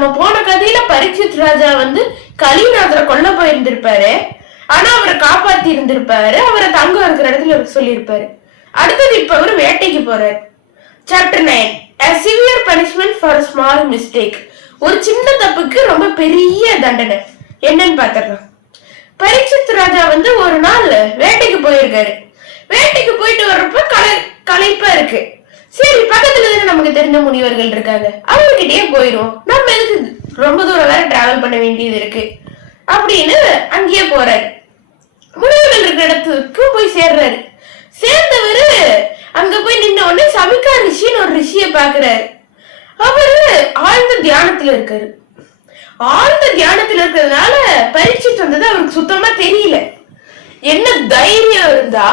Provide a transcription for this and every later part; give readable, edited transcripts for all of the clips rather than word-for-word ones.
நம்ம போன கதையில பரீட்சித் ராஜா கலிநாதரை கொல்ல போயிருந்திருப்பாரு. ஆனா அவரை காப்பாத்தி இருந்திருப்பாரு. அவரை தங்க இருக்கிற இடத்துல சொல்லியிருப்பாரு. அடுத்தது இப்ப அவரு வேட்டைக்கு போறாரு. Chapter 9 A severe punishment for a small mistake. ஒரு சின்ன தப்புக்கு ரொம்ப பெரிய தண்டனை. என்னன்னு பாத்திரலாம். பரீட்சித் ராஜா ஒரு நாள் வேட்டைக்கு போயிருக்காரு. வேட்டைக்கு போயிட்டு வர்றப்ப களைப்பா இருக்கு. சரி, பக்கத்துல நமக்கு தெரிஞ்ச முனிவர்கள் இருக்காங்க, அவர்கிட்டயே போயிரும், நம்ம எதுக்கு ரொம்ப தூரம் வேற டிராவல் பண்ண வேண்டியது இருக்கு அப்படின்னு அங்கேயே போறாரு. முனிவர்கள் இருக்கிற இடத்துக்கு போய் சேர்றாரு. சேர்ந்தவரு அங்க போய் நின்ன உடனே சமிகா ரிஷின்னு ஒரு ரிஷிய பாக்குறாரு. அவரு ஆழ்ந்த தியானத்துல இருக்காரு. ஆழ்ந்த தியானத்துல இருக்கிறதுனால பரீட்சித் அவருக்கு சுத்தமா தெரியல. என்ன தைரியம் இருந்தா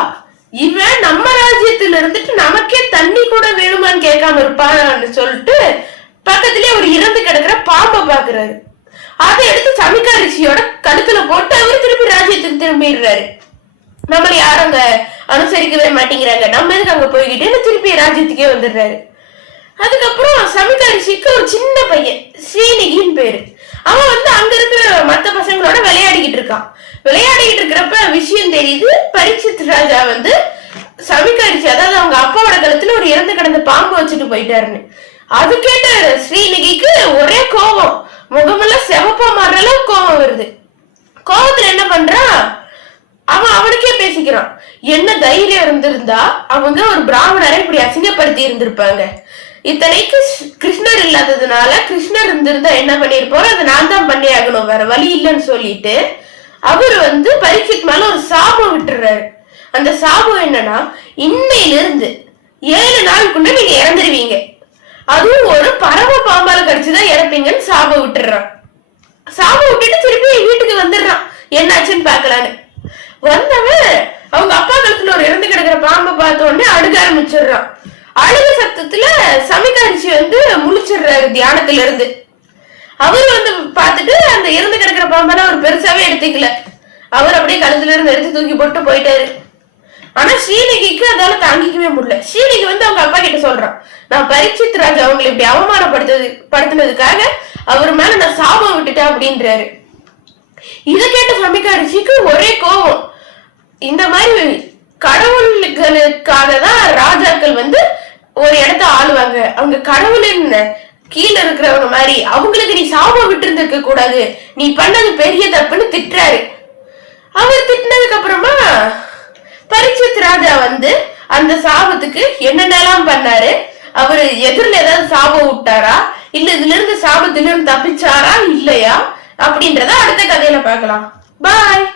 இவன் நம்ம ராஜ்யத்துல இருந்துட்டு நமக்கே தண்ணி கூட வேணுமான்னு கேட்காம இருப்பான்னு சொல்லிட்டு பக்கத்திலே ஒரு இறந்து கிடக்குற பாம்பை பாக்குறாரு. அதை எடுத்து சமிகா ரிஷியோட கழுத்துல போட்டு அவரு திருப்பி ராஜ்யத்துக்கு திரும்பிடுறாரு. நம்மள யாரும் அங்க அனுசரிக்கவே மாட்டேங்கிறாங்க, நம்ம எதுக்கு அங்க போய்கிட்டு திருப்பி ராஜ்யத்துக்கே வந்துடுறாரு. அதுக்கப்புறம் சமிகா ரிஷிக்கு ஒரு சின்ன பையன் ஸ்ரீநிகின்னு பேரு. அவன் அங்க இருக்கிற மத்த பசங்களோட விளையாடிக்கிட்டு இருக்கான். விளையாடிக்கிட்டு இருக்கிறப்ப விஷயம் தெரியுது, பரீட்சித் ராஜா சமிகா ரிஷி, அதாவது அவங்க அப்பாவோட கழுத்துல ஒரு இறந்து கிடந்த பாம்பு வச்சுட்டு போயிட்டாருன்னு. அது கேட்ட ஸ்ரீநிகிக்கு ஒரே கோபம், முகமெல்லாம் செவப்பா மாறுற அளவுக்கு கோபம் வருது. கோபத்துல என்ன பண்றான், அவனுக்கே பேசிக்கிறான். என்ன தைரியம் இருந்திருந்தா அவங்க ஒரு பிராமணரை இப்படி அசிங்கப்படுத்தி இருந்திருப்பாங்க. இத்தனைக்கு கிருஷ்ணர் இல்லாததுனால கிருஷ்ணர் இருந்திருந்தா என்ன பண்ணிருப்போம், அதை நான் தான் பண்ணி ஆகணும், வேற வழி இல்லைன்னு சொல்லிட்டு அவரு பரீட்சித் மேல ஒரு சாபம் விட்டுறாரு. அந்த சாபம் என்னன்னா, இன்னையிலிருந்து 7 நாளுக்குள்ள நீங்க இறந்துருவீங்க, அதுவும் ஒரு பறவை பாம்பால கடிச்சுதான் இறப்பீங்கன்னு சாபம் விட்டுறான். சாபம் விட்டுட்டு திருப்பி வீட்டுக்கு வந்துடுறான், என்னாச்சுன்னு பாக்கலான்னு. வந்தவன் அவங்க அப்பா கழுத்துல ஒரு இறந்து கிடக்குற பாம்பை பார்த்த உடனே அழுக ஆரம்பிச்சிடுறான். அழுக சத்தத்துல சமிகா ரிஷி முழிச்சிடுறாரு தியானத்துல இருந்து. அவரு பார்த்துட்டு அந்த இறந்து கிடக்குற பாம்பெல்லாம் அவர் பெருசாவே எடுத்துக்கல. அவர் அப்படியே கழுத்துல இருந்து எடுத்து தூக்கி போட்டு போயிட்டாரு. ஆனா ஸ்ரீநிகிக்கு அதால தாங்கிக்கவே முடியல. ஸ்ரீநிகி அவங்க அப்பா கிட்ட சொல்றான், நான் பரீட்சித் ராஜா அவங்களை இப்படி அவமானப்படுத்தினதுக்காக அவர் மேல நான் சாபம் விட்டுட்டேன் அப்படின்றாரு. இத கேட்ட சமிகா ரிஷிக்கு ஒரே கோபம். இந்த மாதிரி கடவுளுக்காக தான் ராஜாக்கள் ஒரு இடத்த ஆளுவாங்க, அவங்க கடவுளின் கீழே இருக்கிறவங்க மாதிரி, அவங்களுக்கு நீ சாபம் விட்டு இருந்திருக்க கூடாது, நீ பண்ணது பெரிய தப்புன்னு திட்டுறாரு. அவர் திட்டினதுக்கு அப்புறமா பரீட்சித் ராஜா அந்த சாபத்துக்கு என்னென்னலாம் பண்ணாரு, அவரு எதிரில ஏதாவது சாபம் விட்டாரா, இல்ல இதுல இருந்து சாபத்துல இருந்து தப்பிச்சாரா இல்லையா அப்படின்றத அடுத்த கதையில பார்க்கலாம். பாய்.